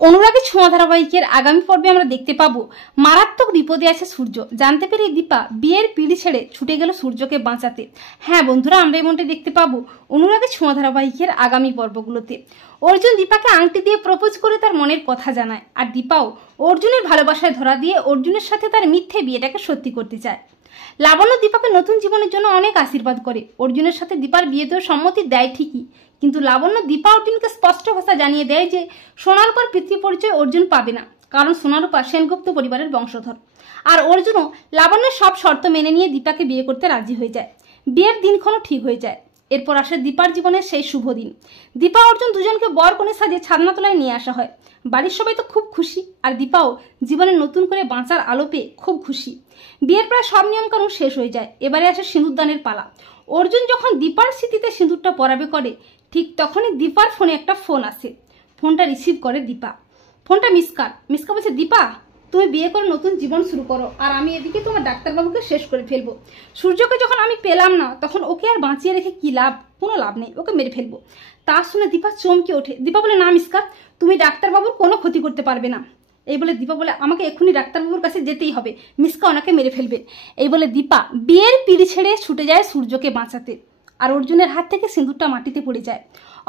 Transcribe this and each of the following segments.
অনুরাগের ছোঁয়া ধারাবাহিকের আগামী পর্বে আমরা দেখতে পাবো মারাত্মক বিপদে আছে সূর্য। জানতে পেরে দীপা বিয়ের পিঁড়ি ছেড়ে ছুটে গেল সূর্যকে বাঁচাতে। হ্যাঁ বন্ধুরা, আমরা এমনটা দেখতে পাবো অনুরাগের ছোঁয়া ধারাবাহিকের আগামী পর্বগুলোতে। অর্জুন দীপাকে আংটি দিয়ে প্রপোজ করে তার মনের কথা জানায়, আর দীপাও অর্জুনের ভালোবাসায় ধরা দিয়ে অর্জুনের সাথে তার মিথ্যে বিয়েটাকে সত্যি করতে চায়। লাবণ্য দীপাকে নতুন জীবনের জন্য অনেক আশীর্বাদ করে। অর্জুনের সাথে দীপার বিয়েতেও সম্মতি দেয় ঠিকই, কিন্তু লাবণ্য দীপা অর্জুনকে স্পষ্ট ভাষা জানিয়ে দেয় যে সোনারূপার পিতৃ পরিচয় অর্জুন পাবে না, কারণ সোনারূপা সেনগুপ্ত পরিবারের বংশধর। আর অর্জুনও লাবণ্যের সব শর্ত মেনে নিয়ে দীপাকে বিয়ে করতে রাজি হয়ে যায়। বিয়ের দিনক্ষণও ঠিক হয়ে যায়। এরপর আসে দীপার জীবনের সেই শুভ দিন। দীপা অর্জুন দুজনকে বর কনে সাজিয়ে ছাদনাতলায় নিয়ে আসা হয়। বাড়ির সবাই তো খুব খুশি, আর দীপাও জীবনে নতুন করে বাঁচার আলো পেয়ে খুব খুশি। বিয়ের প্রায় সব নিয়মকানুন শেষ হয়ে যায়। এবারে আসে সিঁদুরদানের পালা। অর্জুন যখন দীপার স্মৃতিতে সিঁদুরটা পরাবে করে, ঠিক তখনই দীপার ফোনে একটা ফোন আসে। ফোনটা রিসিভ করে দীপা। ফোনটা মিসকা বলছে, দীপা তুমি বিয়ে করে নতুন জীবন শুরু করো, আর আমি এদিকে তোমার ডাক্তারবাবুকে শেষ করে ফেলবো। সূর্যকে যখন আমি পেলাম না, তখন ওকে আর বাঁচিয়ে রেখে কি লাভ? কোনো লাভ নেই, ওকে মেরে ফেলবো। তা শুনে দীপা চমকে ওঠে। দীপা বলে, না মিসকা, তুমি ডাক্তারবাবুর কোনো ক্ষতি করতে পারবে না। এই বলে দীপা বলে, আমাকে এক্ষুনি ডাক্তারবাবুর কাছে যেতেই হবে, মিসকা ওনাকে মেরে ফেলবে। এই বলে দীপা বিয়ের পিঁড়ি ছেড়ে ছুটে যায় সূর্যকে বাঁচাতে, আর অর্জুনের হাত থেকে সিঁদুরটা মাটিতে পড়ে যায়।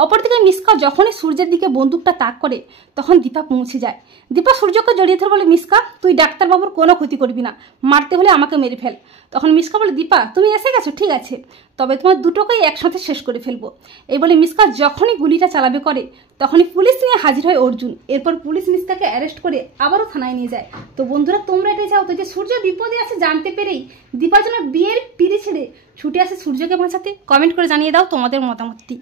অপরদিকে মিসকা যখনই সূর্যের দিকে বন্দুকটা তাক করে, তখন দীপা পৌঁছে যায়। দীপা সূর্যকে জড়িয়ে ধরে বলে, মিসকা তুই ডাক্তারবাবুর কোনো ক্ষতি করবি না, মারতে হলে আমাকে মেরে ফেল। তখন মিসকা বলে, দীপা তুমি এসে গেছো, ঠিক আছে, তবে তোমার দুটোকেই একসাথে শেষ করে ফেলবো। এই বলে মিসকা যখনই গুলিটা চালাবে করে, তখনই পুলিশ নিয়ে হাজির হয় অর্জুন। এরপর পুলিশ মিসকাকে অ্যারেস্ট করে আবারও থানায় নিয়ে যায়। তো বন্ধুরা, তোমরা এটাই চাও তো যে সূর্য বিপদে আছে জানতে পেরেই দীপা যেন বিয়ের পিঁড়ি ছেড়ে ছুটে আসে সূর্যকে বাঁচাতে? কমেন্ট করে জানিয়ে দাও তোমাদের মতামতটি।